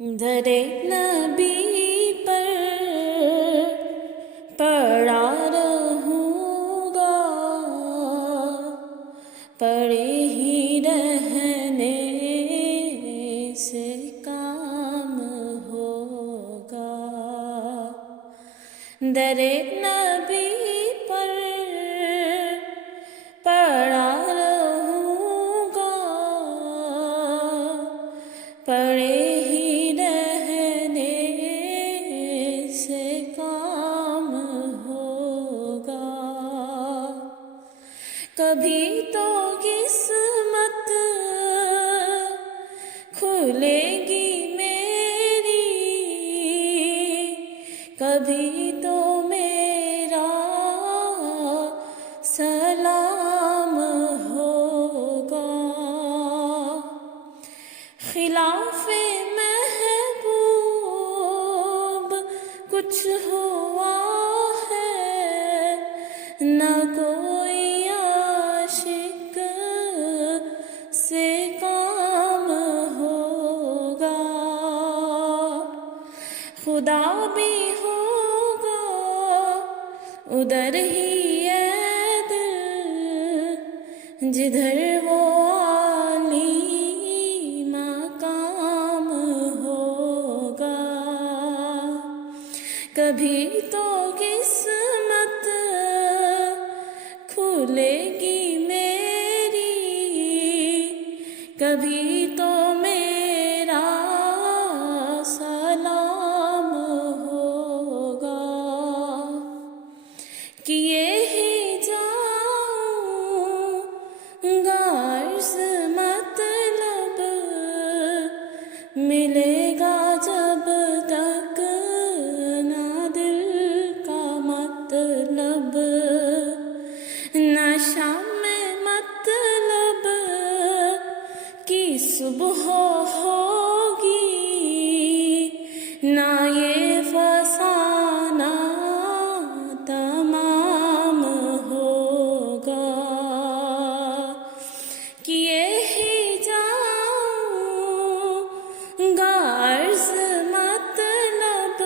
दरे नबी पर पड़ा रहूँगा, पड़े ही रहने से काम होगा। दरे नबी पर पड़ा रहूँगा, पड़े ही रहने से काम होगा। कभी तो किस्मत खुलेगी मेरी, कभी तो मेरा सलाम होगा। खिलाफे महबूब कुछ हुआ है, न कोई आशिक से काम होगा। खुदा भी होगा उधर ही है दिल, जिधर वो कभी तो किस्मत खुलेगी मेरी, कभी तो मेरा सलाम होगा। किए ही जाऊंगा अर्ज़ मतलब, मिलेगा जब तक नशा में मतलब की सुबह होगी, ना ये फसाना तमाम होगा। किए ही जाऊंगा अर्ज़ मतलब,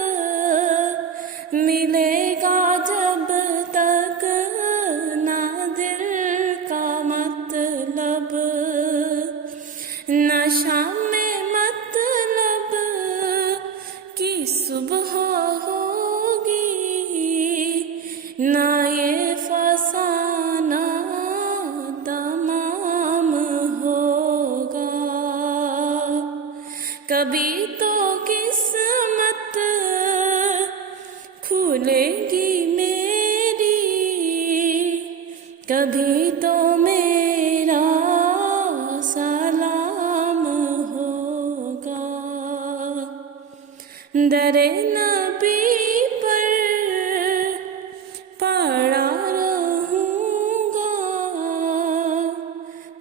मिलेगा जब तक नशा में मतलब की सुबह होगी, ना ये फसाना तमाम होगा। कभी तो किस्मत खुलेगी मेरी, कभी तो मेरा सलाम होगा। दरे नबी पर पड़ा रहूँगा,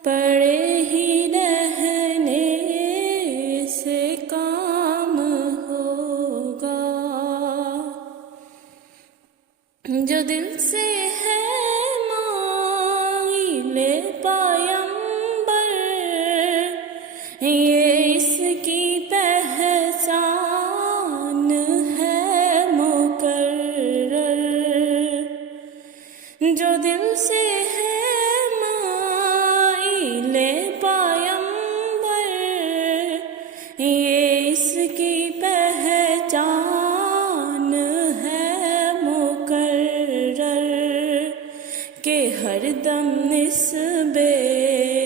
पड़े ही रहने से काम होगा। जो दिल से है ले पायंबर, ये इसकी पहचान है मुकर्रर। जो दिल से है माइले पायंबर, ये इसकी पहचान है मुकर्रर। के हर दम निस्बे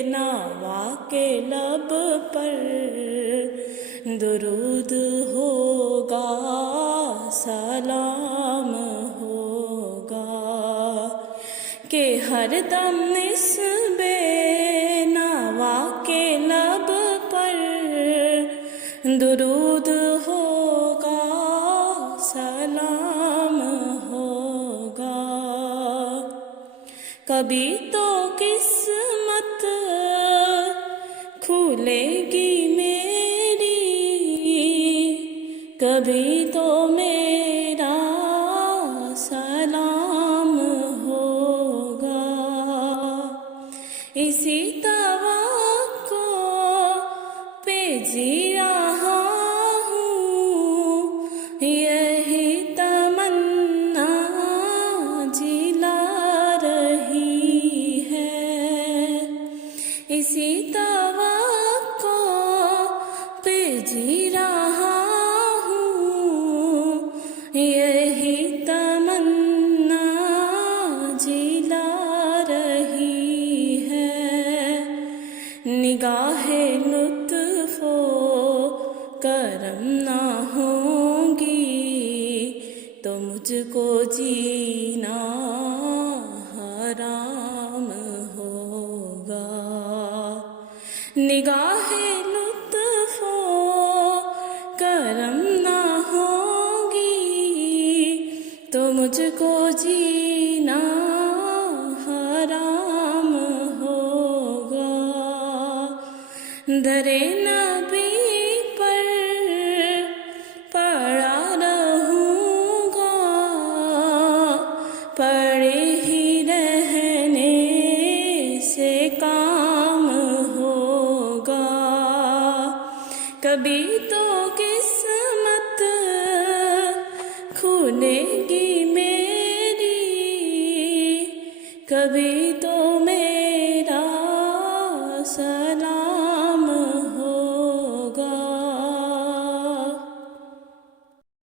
नावा के लब पर दुरूद होगा, सलाम होगा। के हर दम निस्बे नावा के लब पर दुरूद होगा, सलाम होगा। कभी तो किस्मत खुलेगी मेरी, कभी तो मेरा सलाम होगा। इसी तवक्को पे जी रहा हूँ, रहा हूँ, यही तमन्ना जिला रही है। निगाहे लुत्फ़ो करम ना होंगी तो मुझको जीना हराम होगा। निगाहे लुत्फ़ो करम ना होगी तो मुझको जीना हराम होगा। दरे नबी पर पड़ा रहूँगा, पड़े ही रहने से काम होगा। कभी